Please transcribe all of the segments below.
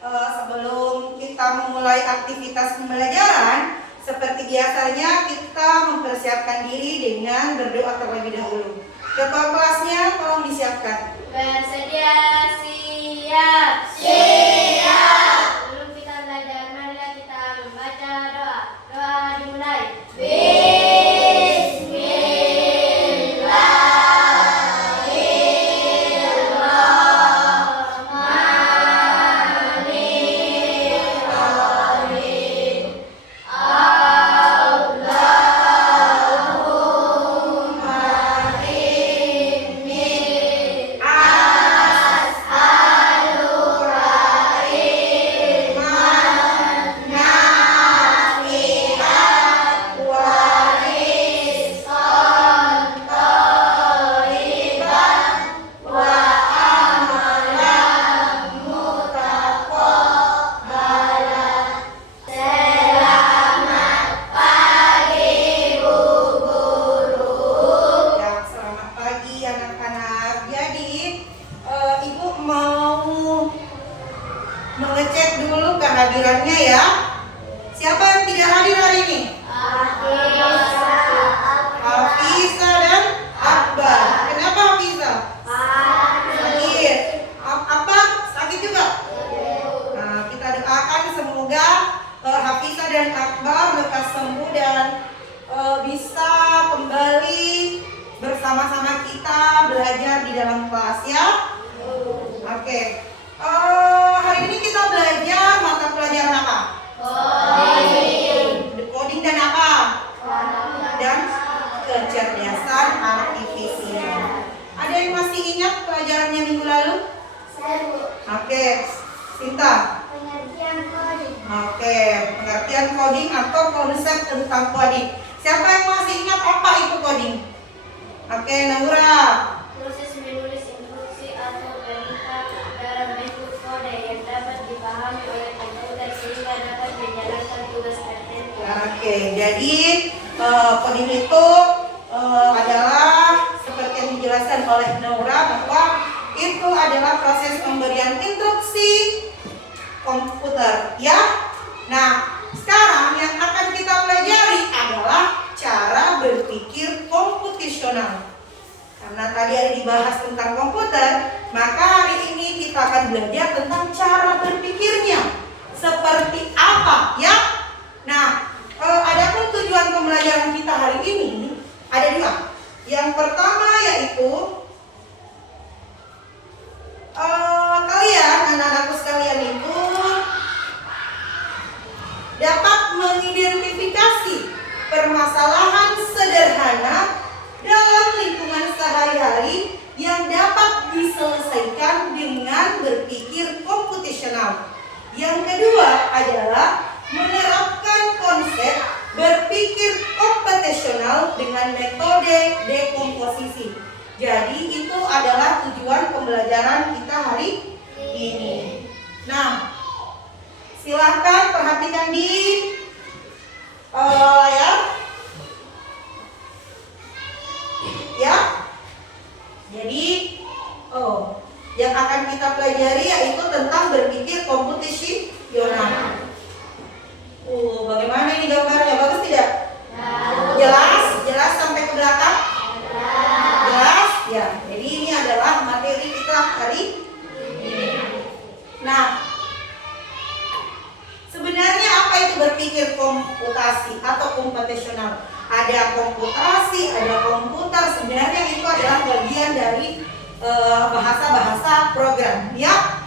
sebelum kita memulai aktivitas pembelajaran, seperti biasanya kita mempersiapkan diri dengan berdoa terlebih dahulu. Ketua kelasnya tolong disiapkan. Bersedia, siap. Siap. Sebelum kita belajar, marilah kita membaca doa. Doa dimulai. Mengecek dulu kehadirannya ya. Siapa yang tidak hadir hari ini? Hafizah dan Akbar. Kenapa Hafizah? Sakit. Akbar sakit juga? Nah, kita doakan semoga Hafizah dan Akbar lekas sembuh dan bisa kembali bersama-sama kita belajar di dalam kelas ya. Oke. Hari ini kita belajar mata pelajaran apa? Coding dan apa? Dan kecerdasan artifisial. Ada yang masih ingat pelajarannya minggu lalu? Oke, Sinta. Pengertian coding. Oke, pengertian coding atau konsep tentang coding. Siapa yang masih ingat apa itu coding? Oke, Naura. Proses menulis instruksi atau perintah dalam bentuk kode yang dapat dipahami oleh komputer sehingga dapat menjalankan tugas tertentu. Oke, jadi coding itu adalah seperti yang dijelaskan oleh Naura bahwa itu adalah proses pemberian instruksi komputer, ya. Nah, sekarang yang akan kita pelajari adalah cara berpikir komputasional. Karena tadi ada dibahas tentang komputer, maka hari ini kita akan belajar tentang cara berpikirnya. Seperti apa, ya? Nah, adapun tujuan pembelajaran kita hari ini ada dua. Yang pertama yaitu kalian, anak-anakku sekalian itu dapat mengidentifikasi permasalahan sederhana dalam lingkungan sehari-hari yang dapat diselesaikan dengan berpikir komputasional. Yang kedua adalah menerapkan konsep berpikir komputasional dengan metode dekomposisi. Jadi itu adalah tujuan pembelajaran kita hari ini. Nah, silahkan perhatikan di layar. Ya. Jadi, yang akan kita pelajari yaitu tentang berpikir komputasional. Bagaimana ini gambarnya? Bagus tidak? Jelas sampai ke belakang? Jelas? Ya. Jadi ini adalah materi kita hari ini. Nah, sebenarnya apa itu berpikir komputasi atau komputasional? Ada komputasi, ada komputer. Sebenarnya itu adalah bagian dari bahasa-bahasa program, ya.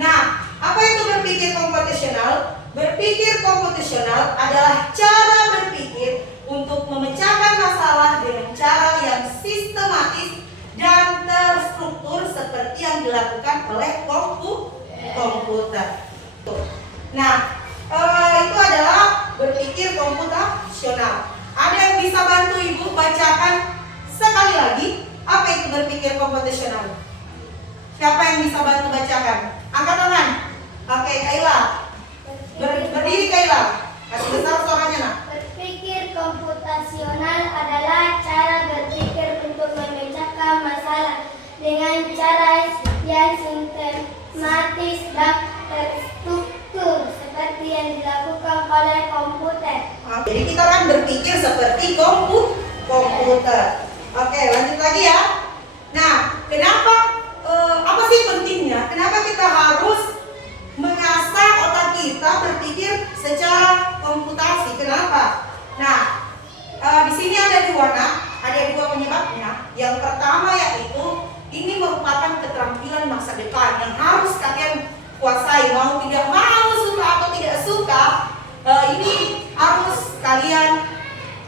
Nah, apa itu berpikir komputasional? Berpikir komputasional adalah cara berpikir untuk memecahkan masalah dengan cara yang sistematis dan terstruktur seperti yang dilakukan oleh komputer. Nah, itu adalah berpikir komputasional. Ada yang bisa bantu Ibu bacakan sekali lagi apa itu berpikir komputasional? Siapa yang bisa bantu bacakan? Angkat tangan. Oke, Kaila. Berdiri Kaila. Kasih besar suaranya, Nak. Berpikir komputasional adalah cara berpikir untuk memecahkan masalah dengan cara yang sistematis dan terstruktur Jadi kita akan berpikir seperti komputer. Oke, lanjut lagi ya. Nah, kenapa apa sih pentingnya? Kenapa kita harus mengasah otak kita berpikir secara komputasi? Kenapa? Nah, di sini ada dua penyebabnya. Yang pertama yaitu ini merupakan keterampilan masa depan yang harus kalian kuasai, mau tidak mau, suka atau tidak suka, ini harus kalian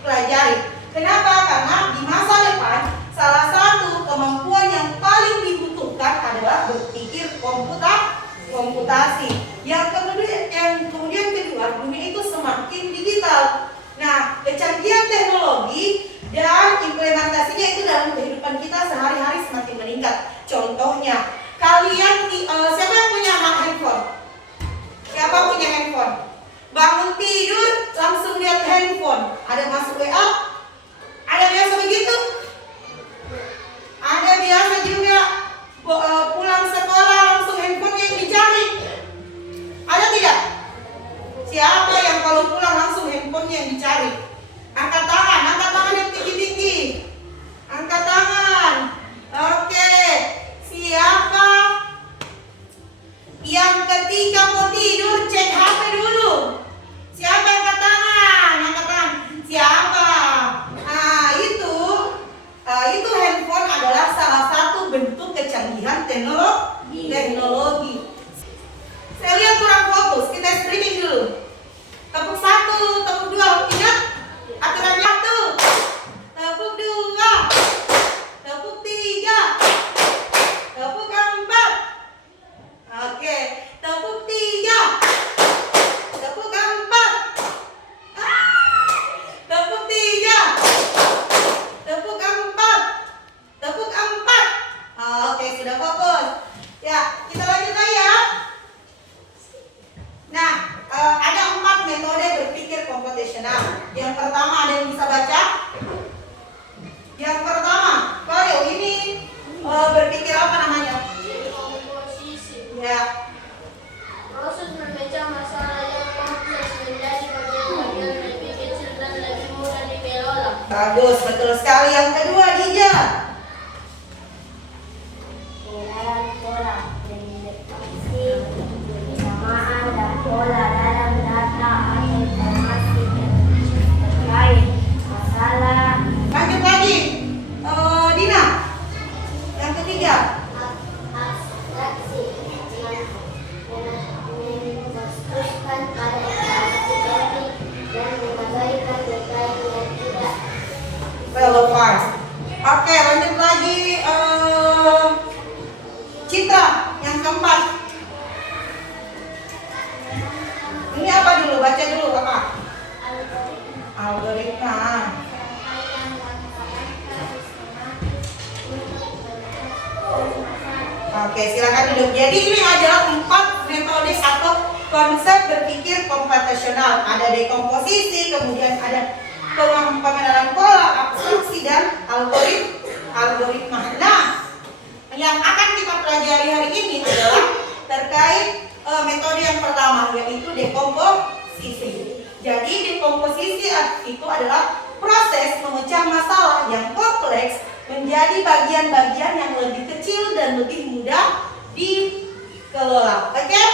pelajari. Kenapa? Karena di masa depan salah satu kemampuan yang paling dibutuhkan adalah berpikir komputasi. Yang kemudian kedua, dunia itu semakin digital. Nah, kecanggihan teknologi dan implementasinya itu dalam kehidupan kita sehari-hari semakin meningkat. Contohnya, kalian siapa yang punya handphone? Siapa punya handphone? Bangun tidur langsung lihat handphone. Ada masuk WA? Ada biasa begitu? Ada biasa juga pulang sekolah langsung handphone yang dicari? Ada tidak? Siapa yang kalau pulang langsung handphone yang dicari? Angkat tangan yang tinggi-tinggi. Angkat tangan. Oke. Siapa yang ketika mau tidur cek HP dulu? Siapa yang angkat tangan? Angkat tangan. Siapa? Nah, itu handphone adalah salah satu bentuk kecanggihan teknologi. Saya lihat kurang fokus, kita streaming dulu. Tepuk 1, tepuk 2, ingat aturannya tuh. Tepuk 2, tepuk 3, tepuk 4. Oke, tepuk 3, tepuk 4. Tepuk 3, tepuk 4, tepuk 4. Oke, sudah fokus. Ya, kita lanjut lagi ya. Nah, ada 4 metode berpikir komputasional. Yang pertama, ada yang bisa baca? Yang pertama, Koyo ini berpikir apa namanya? Komposisi. Ya, Proses memecah masalah yang kompleks menjadi bagian-bagian lebih kecil dan lebih mudah dikelola. bagus, betul sekali. Yang kedua, Dija. Penggunaan pola mendeteksi persamaan dan pola dalam data atau informasi terkait masalah. Lanjut lagi, Dina. Yang ketiga. Abstraksi memutuskan pada informasi teknik dan mengabaikan detail yang tidak Relevan. Oke, lanjut lagi, Citra. Yang keempat. Ini apa dulu? Baca dulu apa? Algoritma. Oke, silakan duduk. Jadi ini adalah 4 metode atau konsep berpikir komputasional. Ada dekomposisi, kemudian ada pengenalan pola, abstraksi, dan algoritma. Nah, yang akan kita pelajari hari ini adalah terkait metode yang pertama, yaitu dekomposisi. Jadi dekomposisi itu adalah proses memecah masalah yang kompleks menjadi bagian-bagian yang lebih kecil dan lebih mudah dikelola. Oke?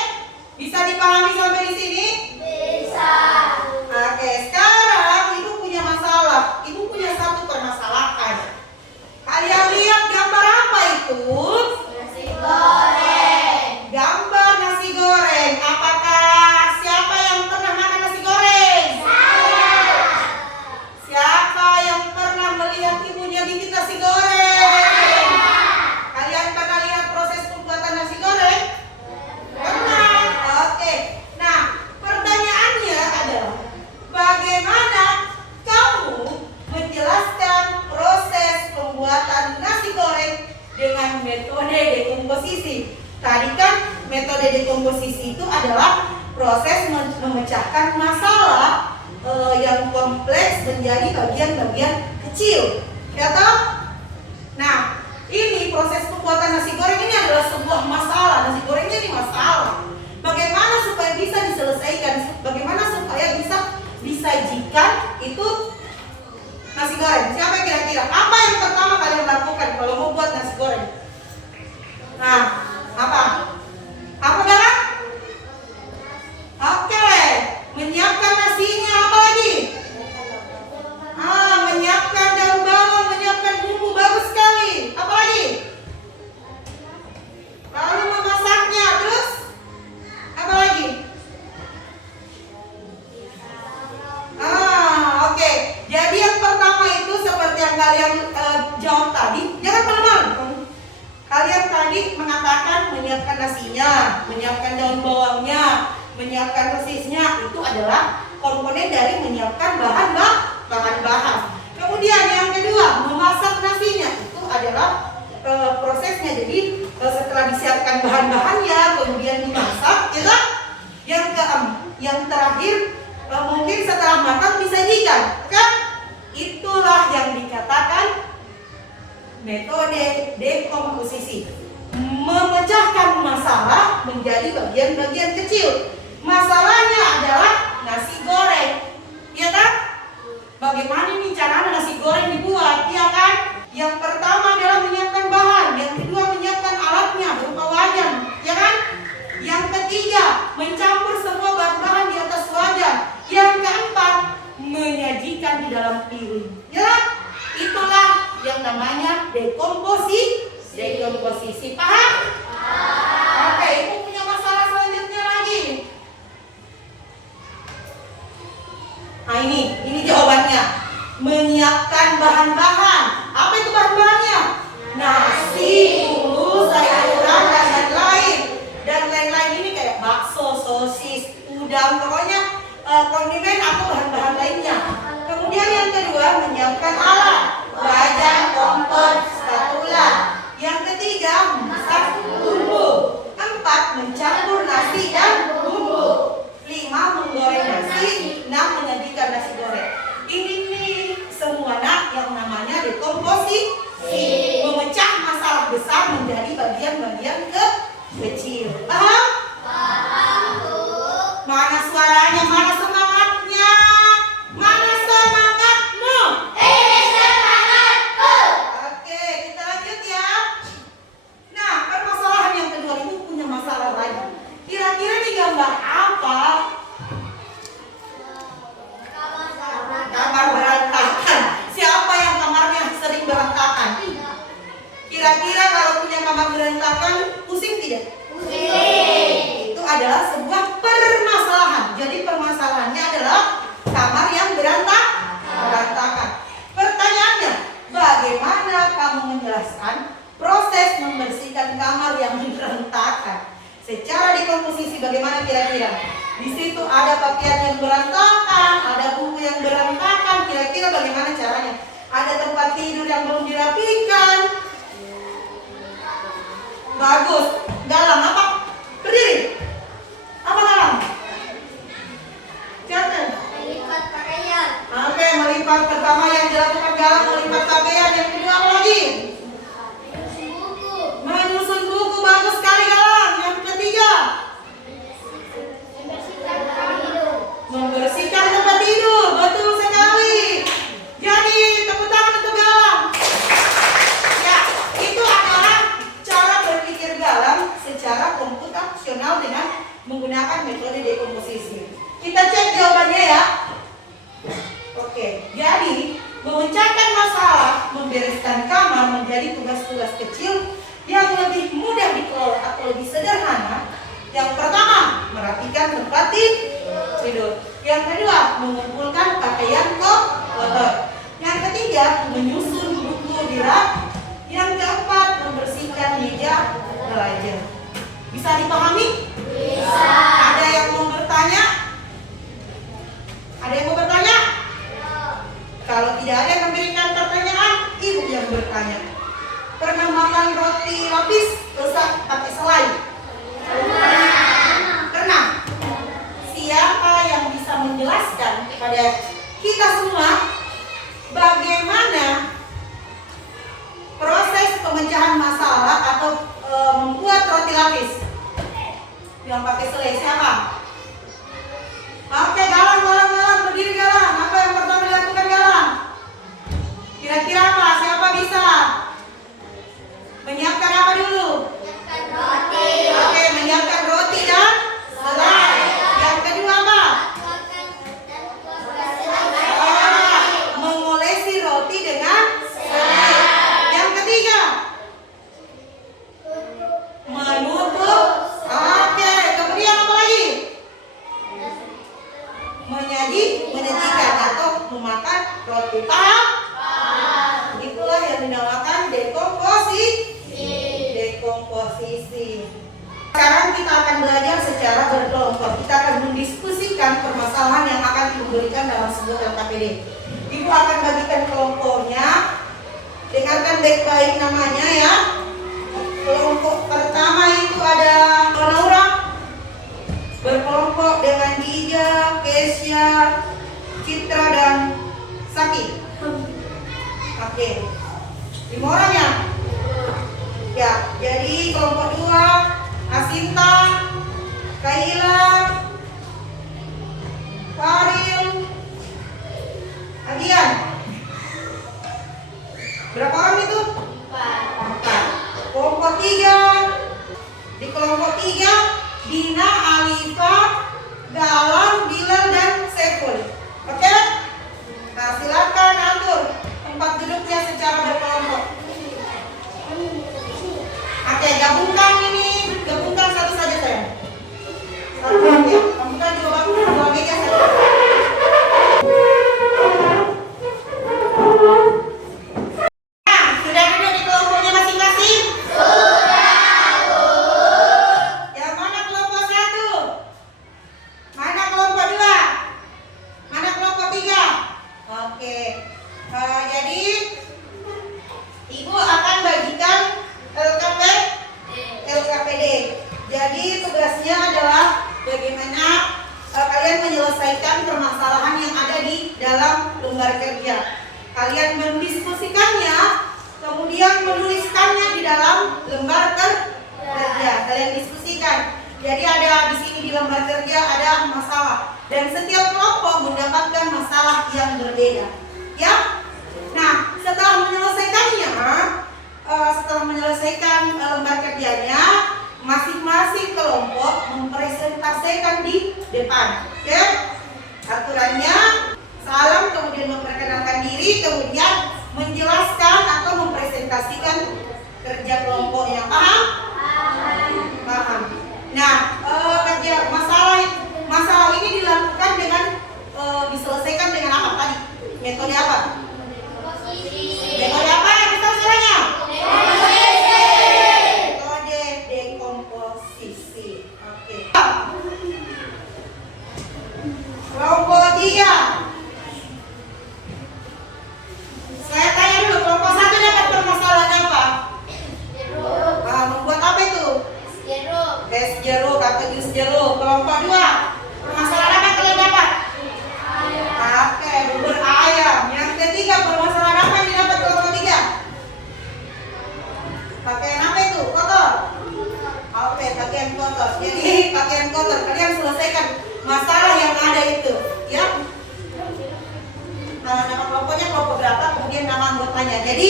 Bisa dipahami sampai di sini? bisa. Oke, sekarang Ibu punya masalah. Ibu punya satu permasalahan. Kalian lihat gambar apa itu? Nasi goreng. Gambar nasi goreng. Apakah siapa yang pernah makan nasi goreng? Siapa yang pernah melihat ibunya bikin nasi goreng? Kalian pernah lihat proses pembuatan nasi goreng? Pernah. Oke. Nah, pertanyaannya adalah bagaimana kamu menjelaskan proses pembuatan nasi goreng dengan metode dekomposisi? Tadi kan metode dekomposisi itu adalah proses memecahkan masalah yang kompleks menjadi bagian-bagian kecil, ya toh? Nah, ini proses pembuatan nasi goreng ini adalah sebuah masalah. Nasi gorengnya ini masalah. Bagaimana supaya bisa diselesaikan? Bagaimana supaya bisa disajikan itu nasi goreng. Siapa kira-kira? Apa yang pertama kalian lakukan kalau mau buat nasi goreng? Nah, apa? Apa Galang? Oke, menyiapkan nasinya. Apa lagi? Menyiapkan daun bawang, menyiapkan bumbu. Bagus sekali. Apa lagi? Lalu memasaknya. Terus? Apa lagi? Oke. Jadi yang pertama itu seperti yang kalian jawab tadi. Jangan malu-malu. Kalian tadi mengatakan menyiapkan nasinya, menyiapkan daun bawangnya, menyiapkan sosisnya. Itu adalah komponen dari menyiapkan bahan-bahan. Kemudian yang kedua, memasak nasinya. Itu adalah prosesnya. Jadi setelah disiapkan bahan-bahannya, kemudian dimasak, ya kan? Yang terakhir mungkin setelah matang disajikan, kan? Itulah yang dikatakan metode dekomposisi. Memecahkan masalah menjadi bagian-bagian kecil. Masalahnya adalah nasi goreng, ya kan? Bagaimana nih cara nasi goreng dibuat, ya kan? Yang pertama adalah menyiapkan bahan, yang kedua menyiapkan alatnya berupa wajan, ya kan? Yang ketiga mencampur semua bahan-bahan di atas wajan. Yang keempat menyajikan di dalam piring, ya kan? Itulah yang namanya dekomposisi. Paham? Oke, ibu punya masalah selanjutnya lagi. Nah ini jawabannya. Menyiapkan bahan-bahan. Apa itu bahan-bahannya? Nasi, bumbu, sayuran, dan lain-lain. Dan lain-lain ini kayak bakso, sosis, udang, pokoknya kondimen atau bahan-bahan lainnya. Kemudian yang kedua menyiapkan alat, wajan, kompor, spatula. Yang ketiga memasak bumbu. 4 mencampur nasi dan bumbu. 5 menggoreng nasi. 6 menyajikan nasi goreng. Ini nih semua yang namanya dekomposisi. Memecah masalah besar menjadi bagian-bagian kecil. Paham? Paham, Bu. Mana suaranya? Mana semangatnya? Mana semangatmu? Semangatku. Oke, kita lanjut ya. Nah, permasalahan yang kedua ini punya masalah lagi. Kira-kira di gambar apa? Kamar berantakan. Siapa yang kamarnya sering berantakan? Kira-kira kalau punya kamar berantakan, pusing tidak? Pusing. Itu adalah sebuah permasalahan. Jadi permasalahannya adalah kamar yang berantakan. Pertanyaannya, bagaimana kamu menjelaskan proses membersihkan kamar yang berantakan? Secara dekomposisi bagaimana kira-kira? Di situ ada pakaian yang berantakan, ada buku yang berantakan. Kira-kira bagaimana caranya? Ada tempat tidur yang belum dirapikan. Bagus. Galang apa? Berdiri. Apa galang? Jangan. Melipat pakaian. Oke, melipat pertama yang dilakukan Galang melipat pakaian. Yang kedua apa lagi? Menyusun buku. Menyusun buku. Bagus sekali Galang. Yang ketiga, Membersihkan tempat tidur. membersihkan tempat tidur. Betul sekali. Jadi tepuk tangan untuk Galang. Ya, itu adalah cara berpikir Galang secara komputasional dengan menggunakan metode dekomposisi. Kita cek jawabannya ya. Oke, jadi memecahkan masalah, membereskan kamar menjadi tugas-tugas kecil yang lebih mudah dikelola atau lebih sederhana. Yang pertama, merapikan tempat tidur. Yang kedua, mengumpulkan pakaian kotor. Yang ketiga, menyusun buku di rak. Yang keempat, membersihkan meja belajar. Bisa dipahami? Bisa. Ada yang mau bertanya? Ada yang mau bertanya? Kalau tidak ada yang memberikan pertanyaan, ibu yang bertanya. Pernah makan roti lapis rusak pakai selai? Pernah? Siapa yang bisa menjelaskan kepada kita semua bagaimana proses pemecahan masalah atau membuat roti lapis yang pakai selai? menyajikan atau memakan roti. Paham? Itulah yang dinamakan dekomposisi. Sekarang kita akan belajar secara berkelompok. Kita akan mendiskusikan permasalahan yang akan diberikan dalam sebuah LKPD. Ibu akan bagikan kelompoknya. Dengarkan baik-baik namanya ya. Kelompok pertama itu ada Naura, berkelompok dengan Dija, Kesya, Citra, dan Saki. Oke, 5 orang ya? Ya, jadi kelompok 2 Asinta, Kaila, Faril, Adian. Berapa orang itu? 4. Kelompok 3. Di kelompok 3 Dina, Alifa, Galang, Bilal, dan Saiful. Oke? Nah, silakan atur tempat duduknya secara berkelompok. Oke, gabungkan satu saja sayang. Satu ya. Gabungkan dua meja saja. Nah, sudah duduk di kelompoknya masing-masing? Yang mana kelompok 1? Mana kelompok 2? Mana kelompok 3? Oke. Jadi Ibu akan bagikan LKPD. Jadi tugasnya adalah bagaimana kalian menyelesaikan permasalahan yang ada di dalam lembar kerja. Kalian mendiskusikannya, kemudian menuliskannya di dalam lembar kerja. Kalian diskusikan. Jadi ada di sini di lembar kerja ada masalah dan setiap kelompok mendapatkan masalah yang berbeda. Ya. Nah, setelah menyelesaikan lembar kerjanya, masing-masing kelompok mempresentasikan di depan. Oke? Aturannya salam, kemudian memperkenalkan diri, kemudian menjelaskan atau mempresentasikan kerja kelompoknya. Paham? Paham. Nah, kerja masalah ini dilakukan dengan diselesaikan dengan apa tadi? Metode apa? Metode apa yang bisa istilahnya? Metode dekomposisi. Oke. Kelompok 3. Saya tanya dulu, kelompok 1 dapat permasalahan apa? Membuat apa itu? Es jeruk atau jus jeruk. Kelompok 2. Permasalahan apa kalian dapat? Oke, bubur ayam. Yang ketiga, permasalahan apa yang didapat kelompok 3? Pakaian apa itu? Kotor. Oke, pakaian kotor. Jadi pakaian kotor, kalian selesaikan masalah yang ada itu, ya. Nama kelompoknya kelompok berapa, kemudian nama anggotanya. Jadi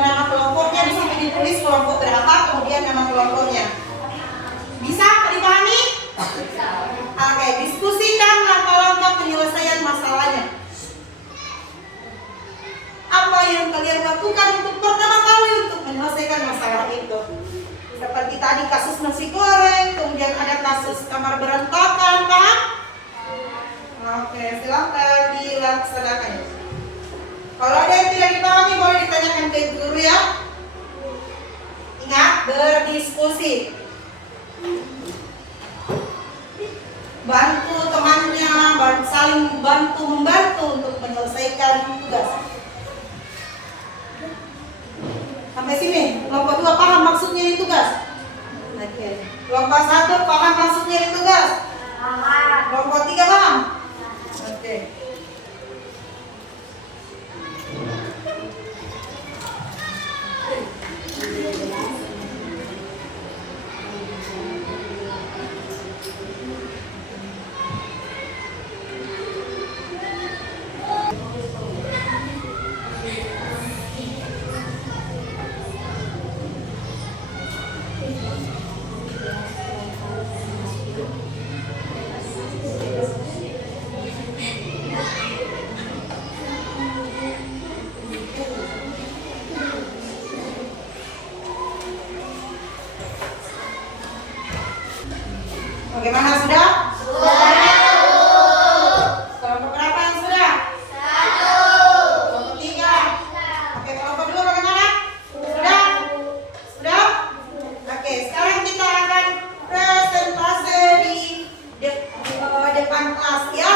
nama kelompoknya di sini ditulis kelompok berapa, kemudian nama kelompoknya. Bisa dipahami? Oke, diskusikan langkah-langkah penyelesaian masalahnya. Apa yang kalian lakukan untuk pertama kali untuk menyelesaikan masalah itu? Seperti tadi kasus nasi goreng, kemudian ada kasus kamar berantakan, Pak. Oke, silakan dilaksanakan. Kalau ada yang tidak dipahami boleh ditanyakan ke guru ya. Ingat, berdiskusi. Bantu temannya, saling membantu untuk menyelesaikan tugas. Sampai sini, kelompok 2 paham maksudnya ini tugas? Oke. Kelompok 1 paham maksudnya ini tugas? Paham. Kelompok 3 paham? Oke. Bagaimana sudah? Sudah. kelas ya.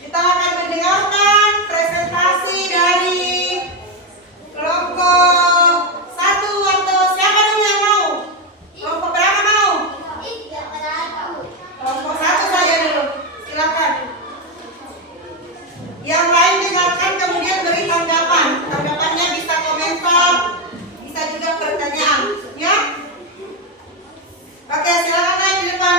Kita akan mendengarkan presentasi dari kelompok 1 atau siapa dulu yang mau? Kelompok berapa mau? Kelompok 1 saja dulu. Silakan. Yang lain dengarkan kemudian beri tanggapan. Tanggapannya bisa komentar, bisa juga pertanyaan, ya. Oke, silakan naik di depan.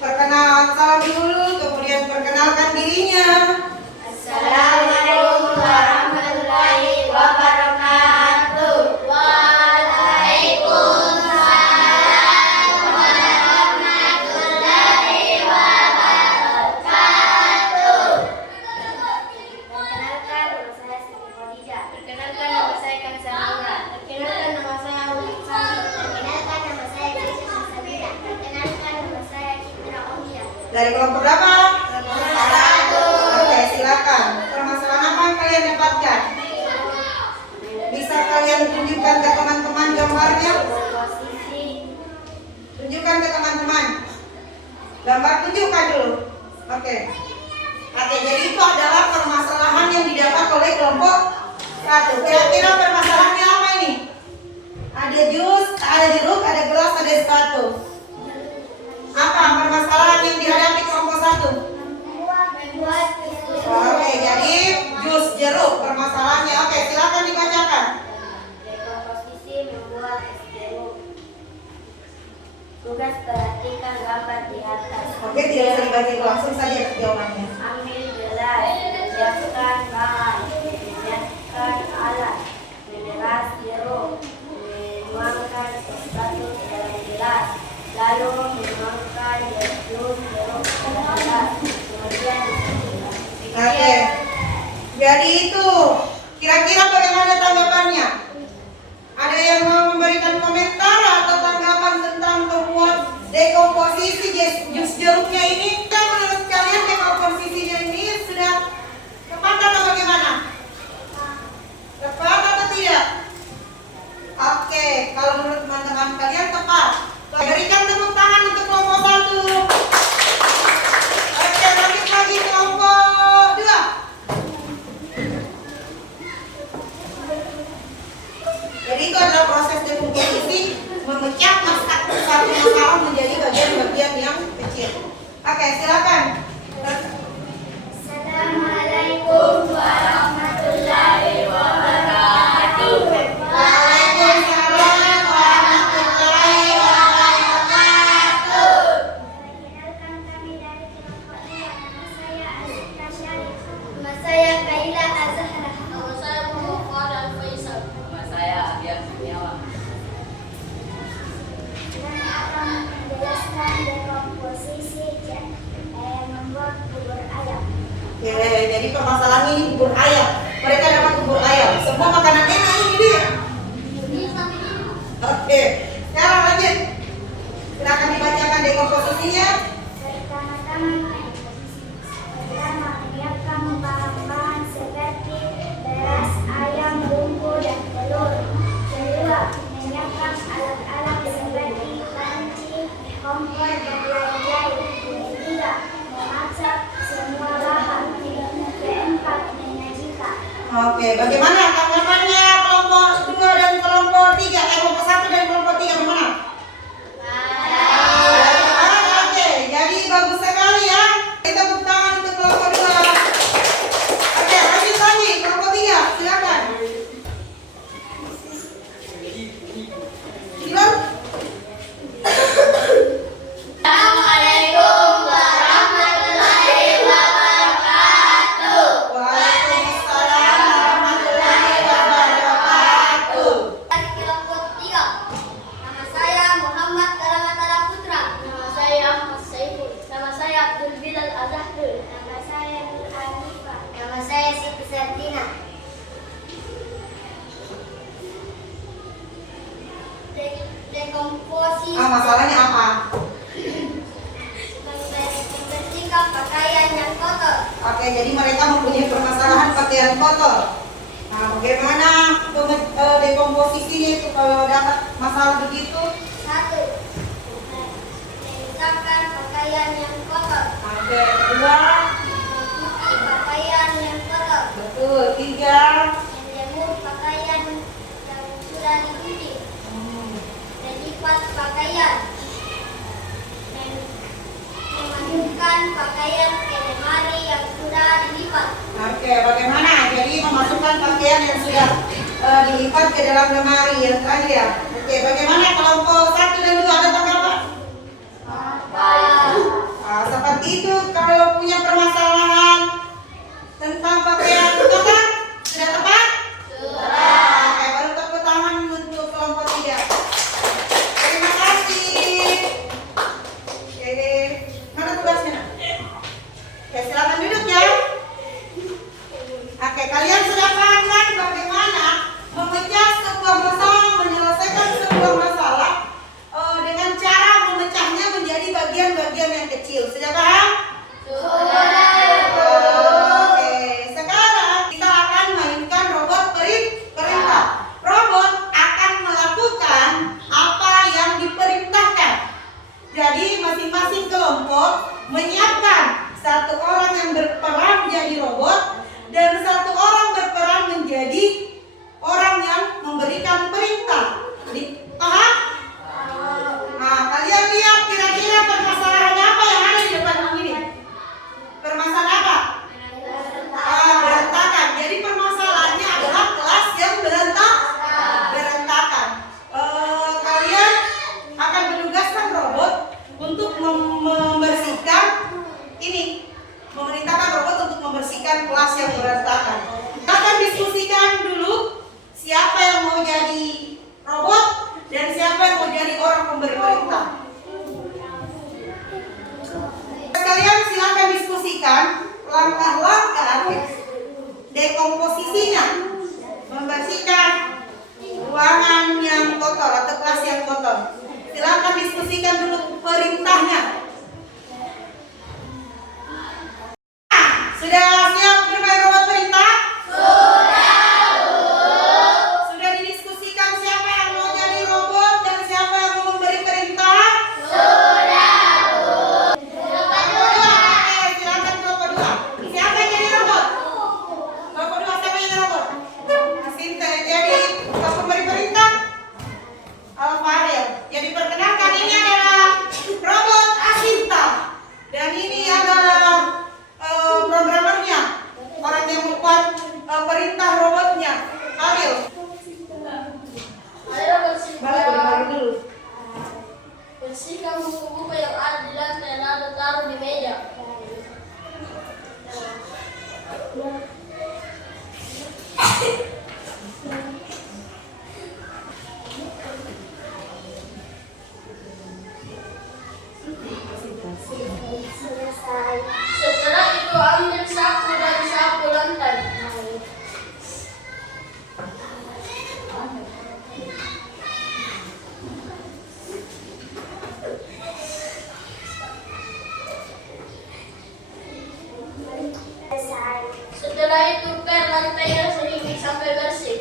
Perkenalan salam dulu, kemudian perkenalkan dirinya. Assalamualaikum warahmatullahi wabarakatuh. Waalaikumsalam warahmatullahi wabarakatuh. Perkenalkan, nama saya Siti Khadijah. Perkenalkan, nama saya Kansa Maura. Perkenalkan, nama saya Uli Sami. Perkenalkan, nama saya Jessica Sabira. Perkenalkan, nama saya Citra Omia. Dari kelompok berapa? Oke, silakan. Permasalahan apa yang kalian dapatkan? Bisa kalian tunjukkan ke teman-teman gambarnya? Posisi Tunjukkan ke teman-teman. Gambar tunjukkan dulu. Oke. Oke, jadi itu adalah permasalahan yang didapat oleh kelompok 1. Kira-kira permasalahannya apa ini? Ada jus, ada jeruk, ada gelas, ada sepatu. Apa permasalahan yang dihadapi kelompok 1? Oke, jadi jus jeruk permasalahannya. Oke, silakan dibacakan. dekomposisi membuat es jeruk. Tugas perhatikan gambar di atas. Oke, tidak usah dibaca langsung saja jawabannya. Ambil gelas, menyiapkan bahan, menyiapkan alat, memeras jeruk, menuangkan es batu ke dalam gelas, lalu menuangkan jus jeruk ke dalam gelas, kemudian Oke. Jadi itu. Kira-kira bagaimana tanggapannya? Ada yang mau memberikan komentar atau tanggapan tentang membuat dekomposisi jus jeruknya ini? Kan menurut kalian dekomposisinya ini sudah tepat atau bagaimana? Tepat atau tidak? Oke, kalau menurut teman-teman kalian tepat. Berikan tepuk tangan untuk kelompok 1. Oke, lanjut lagi kelompok 2. Jadi itu adalah proses dekomposisi, memecah satu masalah menjadi bagian-bagian yang kecil. Oke, silakan. Assalamualaikum warahmatullahi wabarakatuh. Waalaikumsalam warahmatullahi wabarakatuh. Perkenalkan kami dari kelompok 2. Nama saya Azita Syarif. Nama saya Kaila Azhara. Nama saya Muhammad Al-Faisal. Nama saya Abian Kurniawan. Kami akan menjelaskan dekomposisi membuat bubur ayam. Oke, jadi permasalahan ini bubur ayam. Mereka dapat bubur ayam. Semua makanan enak ini dia. Oke, sekarang lanjut. Silakan dibacakan dekomposisinya. Pertama, menyiapkan bahan-bahan seperti beras, ayam, bumbu, dan telur. Kedua, menyiapkan alat-alat seperti panci, kompor, dan lain-lain. Ketiga, memasak semua bahan. Keempat, menyajikan. Oke, bagaimana tanggapannya kelompok 2 dan kelompok 3? Kelompok 1 dan kelompok 3 bagaimana? Oke, jadi bagus sekali ya. Kita tepuk tangan untuk kelompok 2. Oke, lanjut lagi kelompok 3, silakan. Silakan. Assalamualaikum warahmatullahi wabarakatuh. Waalaikumsalam warahmatullahi wabarakatuh. Dari kelompok 3. Nama saya Muhammad Karamatala Putra. Nama saya Ahmad Saiful. Nama saya Abdul Bilal Azahdur. Nama saya Nur Anifah. Nama saya Siti Sartina. Dekomposisi Masalahnya apa? membersihkan pakaian yang kotor. Oke, jadi mereka mempunyai permasalahan pakaian kotor. Nah, Bagaimana dekomposisinya itu kalau dapat masalah begitu? 1. Menyisakan pakaian yang kotor. Oke, kedua. Mencuci pakaian yang kotor. Betul. 3. Menjemur pakaian yang sudah dicuci. Melipat pakaian. Memasukkan pakaian ke lemari yang sudah dilipat. Oke, bagaimana? Jadi memasukkan pakaian yang sudah dilipat ke dalam lemari yang terakhir ya. Oke, bagaimana kelompok 1 dan 2 ada tanggapan? Seperti itu. Kalau punya permasalahan tentang pakaian kotor, sudah tepat? Sudah. Oke, baru tepuk tangan untuk kelompok 3. Terima kasih. Oke, mana tugasnya? Oke, silakan duduk ya. Oke, kalian sudah paham kan bagaimana memecah sebuah masalah, menyelesaikan sebuah masalah dengan cara memecahnya menjadi bagian-bagian yang kecil. Sudah paham? Sudah. Oke, sekarang kita akan mainkan robot perintah. Robot akan melakukan apa yang diperintahkan. Jadi masing-masing kelompok menyiapkan 1 orang yang berperan menjadi robot dan 1 orang berperan menjadi orang yang memberikan perintah. Paham? Nah, kalian lihat kira-kira permasalahannya apa yang ada di depan ini? Permasalahan apa? Berantakan. Jadi permasalahannya adalah kelas yang berantakan. Kalian akan menugaskan robot untuk membersihkan ini. Memerintahkan robot untuk membersihkan kelas yang berantakan. Kita akan diskusikan dulu siapa yang mau jadi robot dan siapa yang mau jadi orang pemberi perintah. Kalian silakan diskusikan langkah-langkah dekomposisinya, membersihkan ruangan yang kotor atau kelas yang kotor. Silakan diskusikan dulu perintahnya. Sudah siap bermain robot perintah? Sudah didiskusikan siapa yang mau jadi robot dan siapa yang mau memberi perintah? Kelompok 2, silakan kelompok 2. Siapa yang jadi robot? Kelompok 2 siapa yang jadi robot? Asinta jadi pemberi perintah? Farel. Jadi perkenalkan ini adalah robot Asinta dan ini adalah programmernya, orang yang membuat perintah robotnya, Ariel. Balik dulu. Bersihkan buku-buku yang ada di lantai lalu taruh di meja. Setelah itu ambil sapu dan sapu lantai. Setelah itu per lantainya sedikit sampai bersih.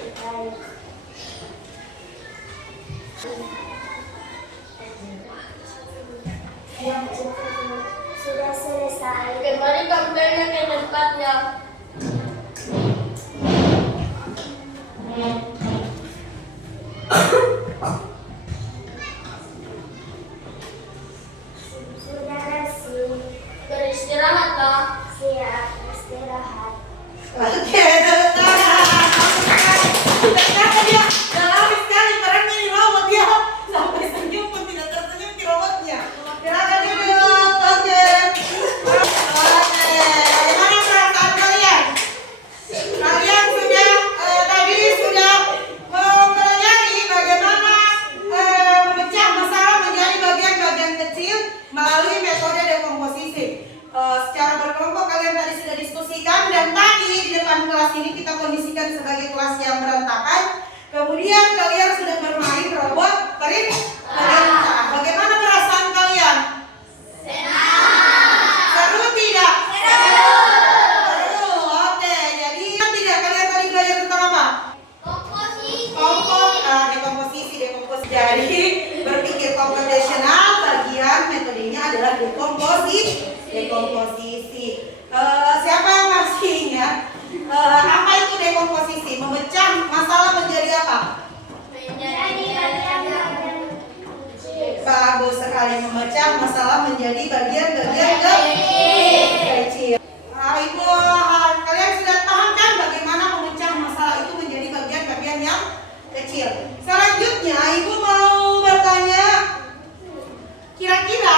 Sudah selesai. Kembalikan pernya ke tempatnya. Sudah bersih. Beristirahatlah. Siap istirahat. Oke, ternyata dia dalam sekali perannya di robot dia sampai senyum pun tidak tersenyum di robotnya. Silakan duduk. Oke. Bagaimana perasaan kalian? Kalian sudah tadi sudah mempelajari bagaimana memecah masalah menjadi bagian-bagian kecil melalui metode dekomposisi. Secara berkelompok kalian tadi sudah diskusikan dan tadi di depan kelas ini kita kondisikan sebagai kelas yang berantakan. Kemudian kalian sudah bermain robot perintah. Bagaimana perasaan kalian? Seru tidak? Seru. Oke, jadi tidak kalian tadi belajar tentang apa? Jadi berpikir komputasional bagian metodenya adalah dekomposisi. Siapa yang masih ingat apa itu dekomposisi? Memecah masalah menjadi apa? Bagus sekali, memecah masalah menjadi bagian-bagian kecil. Ibu, kalian sudah paham kan bagaimana memecah masalah itu menjadi bagian-bagian yang kecil. Selanjutnya, ibu mau bertanya, kira-kira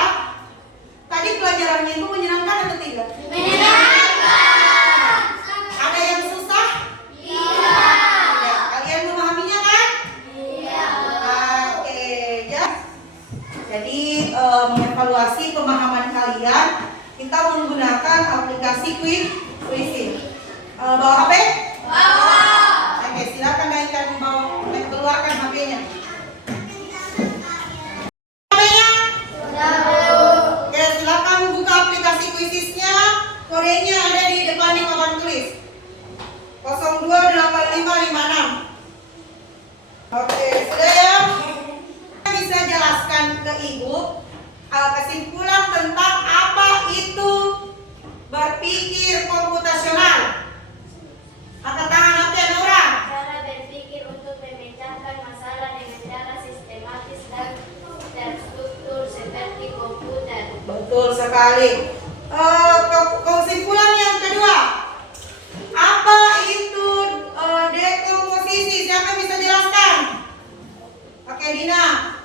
tadi pelajarannya itu menyenangkan atau tidak? Menyenangkan. Ada yang susah? Iya. Ya, kalian memahaminya kan? Iya. Oke, ya. Jadi mengevaluasi pemahaman kalian, kita menggunakan aplikasi Quizzing. Bawa HP? Bawa. Oke, silakan naikkan keluarkan HP-nya. HP-nya? Oke, silakan buka aplikasi Quizzes-nya. Kodenya ada di depan di papan tulis. 028556. Oke, sudah ya? Bisa jelaskan ke ibu kesimpulan tentang apa itu berpikir komputasional. Angkat tangan nanti Nora. Cara berpikir untuk memecahkan masalah dengan cara sistematis dan terstruktur seperti komputer. Betul sekali. Kesimpulan yang kedua, apa itu dekomposisi? Siapa bisa jelaskan? Oke, Dina.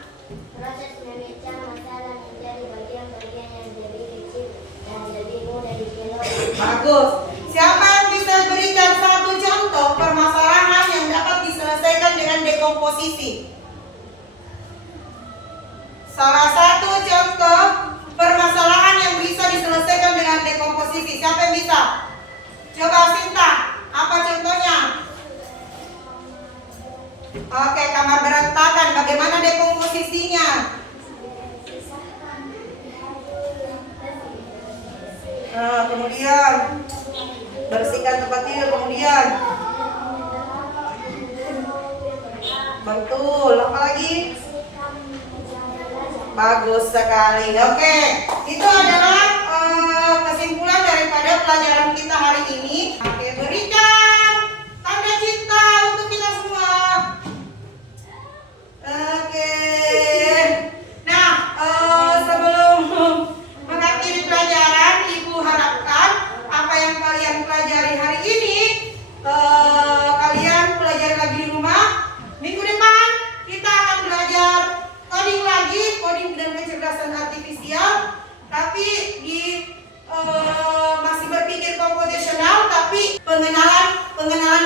Proses memecah masalah menjadi bagian-bagian yang lebih kecil dan lebih mudah dikelola. Bagus. Siapa yang bisa berikan satu contoh permasalahan yang dapat diselesaikan dengan dekomposisi? Salah satu contoh permasalahan yang bisa diselesaikan dengan dekomposisi. Siapa yang bisa? Coba Sinta, apa contohnya? Oke, kamar berantakan. Bagaimana dekomposisinya? Kemudian bersihkan tempat tidur. Kemudian betul. Apa lagi? Bagus sekali. Oke, itu adalah kesimpulan daripada pelajaran kita hari ini. Oke, berikan tanda cinta untuk kita semua. Oke. Nah, sebelum mengakhiri pelajaran, Ibu harapkan apa yang kalian pelajari hari ini kalian pelajari lagi di rumah. Minggu depan kita akan belajar coding lagi, coding dan kecerdasan artifisial, tapi masih berpikir komputasional, tapi pengenalan